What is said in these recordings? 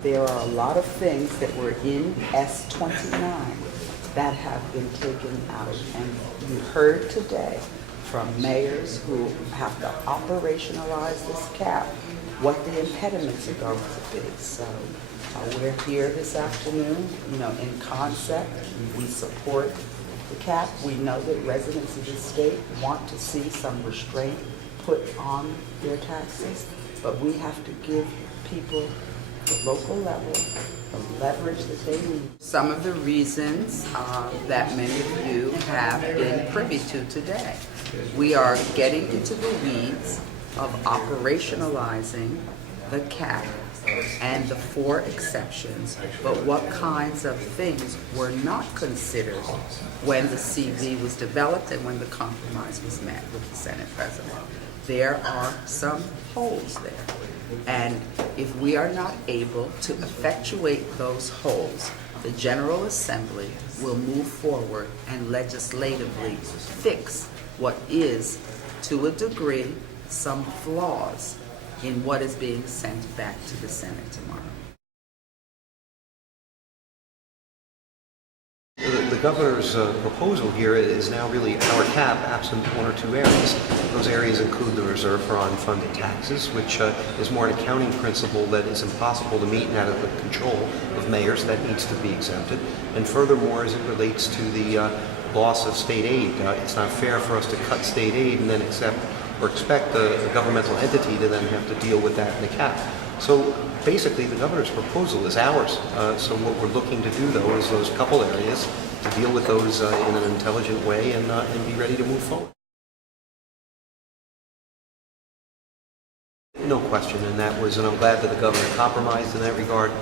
There are a lot of things that were in S-29 that have been taken out. And you heard today from mayors who have to operationalize this cap, what the impediments are going to be. So we're here this afternoon, in concept. We support the cap. We know that residents of the state want to see some restraint put on their taxes, but we have to give people the local level the leverage that they need. Some of the reasons that many of you have been privy to today. We are getting into the weeds of operationalizing the cap and the 4 exceptions, but what kinds of things were not considered when the CV was developed and when the compromise was met with the Senate President. There are some holes there. And if we are not able to effectuate those holes, the General Assembly will move forward and legislatively fix what is, to a degree, some flaws in what is being sent back to the Senate tomorrow. The governor's proposal here is now really our cap absent 1 or 2 areas. Those areas include the reserve for unfunded taxes, which is more an accounting principle that is impossible to meet and out of the control of mayors. That needs to be exempted. And furthermore, as it relates to the loss of state aid, it's not fair for us to cut state aid and then expect a governmental entity to then have to deal with that in the cap. So basically, the governor's proposal is ours. So what we're looking to do, though, is those couple areas to deal with those in an intelligent way and be ready to move forward. No question, and I'm glad that the governor compromised in that regard.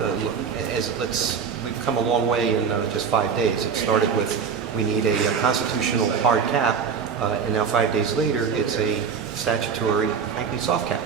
We've come a long way in just 5 days. It started with we need a constitutional hard cap, and now 5 days later, it's a statutory, frankly, soft cap.